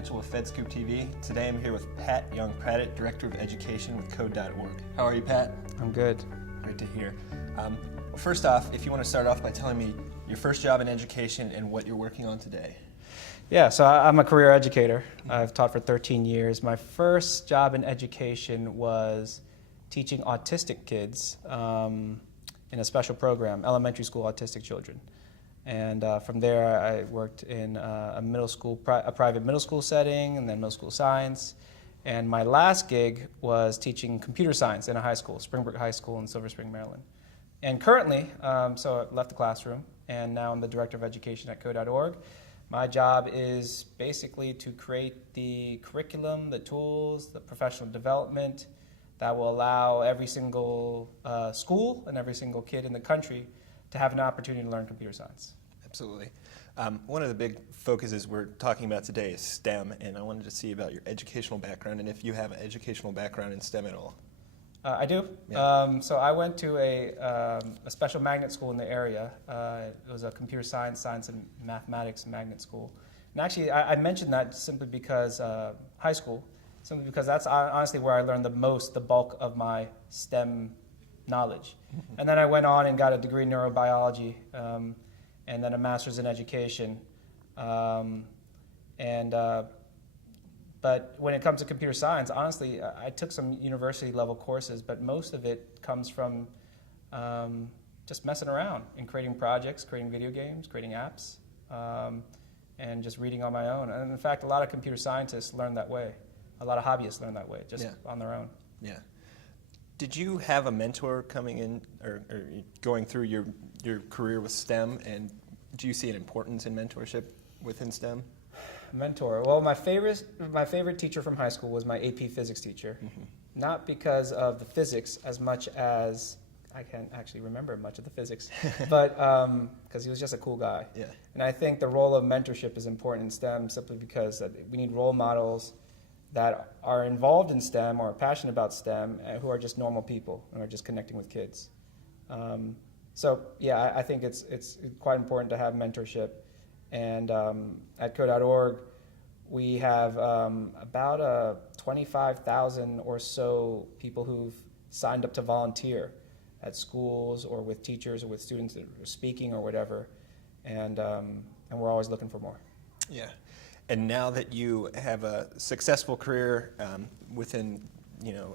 Mitchell with FedScoop TV. Today I'm here with Pat Yongpradit, Director of Education with Code.org. How are you, Pat? I'm good. Great to hear. Well, first off, if you want to start off by telling me your first job in education and what you're working on today. Yeah, so I'm a career educator. I've taught for 13 years. My first job in education was teaching autistic kids in a special program, elementary school autistic children. And from there, I worked in a private middle school setting, and then middle school science. And my last gig was teaching computer science in a high school, Springbrook High School in Silver Spring, Maryland. And currently, so I left the classroom, and now I'm the Director of Education at Code.org. My job is basically to create the curriculum, the tools, the professional development that will allow every single school and every single kid in the country to have an opportunity to learn computer science. Absolutely. One of the big focuses we're talking about today is STEM, and I wanted to see about your educational background and if you have an educational background in STEM at all. I do. Yeah. So I went to a special magnet school in the area. It was a computer science, science and mathematics magnet school. And actually, I mentioned that simply because high school, simply because that's honestly where I learned the bulk of my STEM knowledge. Mm-hmm. And then I went on and got a degree in neurobiology, and then a master's in education. But when it comes to computer science, honestly, I took some university level courses, but most of it comes from just messing around and creating projects, creating video games, creating apps, and just reading on my own. And in fact, a lot of computer scientists learn that way. A lot of hobbyists learn that way, just on their own. Yeah. Did you have a mentor coming in or going through your career with STEM, and do you see an importance in mentorship within STEM? Mentor. Well, my favorite teacher from high school was my AP physics teacher. Mm-hmm. Not because of the physics as much as I can't actually remember much of the physics, but because he was just a cool guy. Yeah. And I think the role of mentorship is important in STEM simply because we need role models that are involved in STEM or are passionate about STEM who are just normal people and are just connecting with kids. So yeah, I think it's quite important to have mentorship. And at Code.org, we have about 25,000 or so people who've signed up to volunteer at schools or with teachers or with students that are speaking or whatever. And we're always looking for more. Yeah. And now that you have a successful career within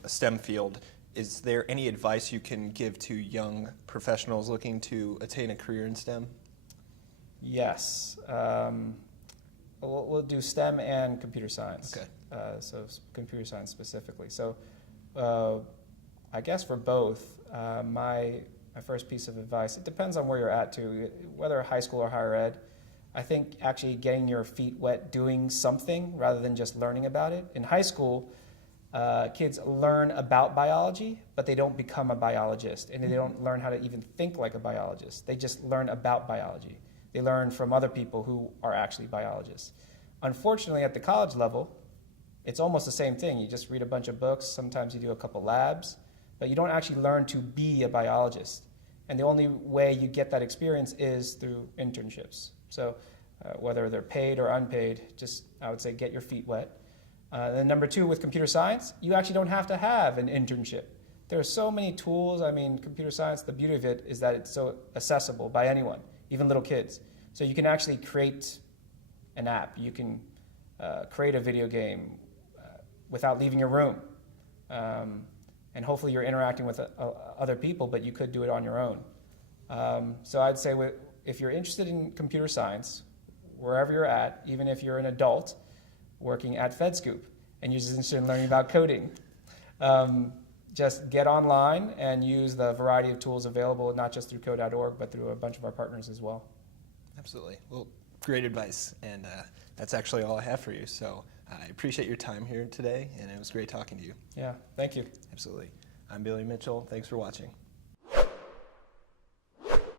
a STEM field, is there any advice you can give to young professionals looking to attain a career in STEM? Yes. We'll do STEM and computer science. Okay. So computer science specifically. So I guess for both, my first piece of advice, it depends on where you're at too, whether high school or higher ed. I think actually getting your feet wet doing something rather than just learning about it. In high school, kids learn about biology, but they don't become a biologist, and they don't learn how to even think like a biologist. They just learn about biology. They learn from other people who are actually biologists. Unfortunately, at the college level, it's almost the same thing. You just read a bunch of books, sometimes you do a couple labs, but you don't actually learn to be a biologist. And the only way you get that experience is through internships. So whether they're paid or unpaid, just, I would say, get your feet wet. Then number two, with computer science, you actually don't have to have an internship. There are so many tools. I mean, computer science, the beauty of it is that it's so accessible by anyone, even little kids. So you can actually create an app. You can create a video game without leaving your room. And hopefully you're interacting with other people, but you could do it on your own. So I'd say if you're interested in computer science, wherever you're at, even if you're an adult working at FedScoop and you're just interested in learning about coding, just get online and use the variety of tools available, not just through Code.org, but through a bunch of our partners as well. Absolutely. Well, great advice, and that's actually all I have for you. So I appreciate your time here today, and it was great talking to you. Yeah, thank you. Absolutely. I'm Billy Mitchell. Thanks for watching.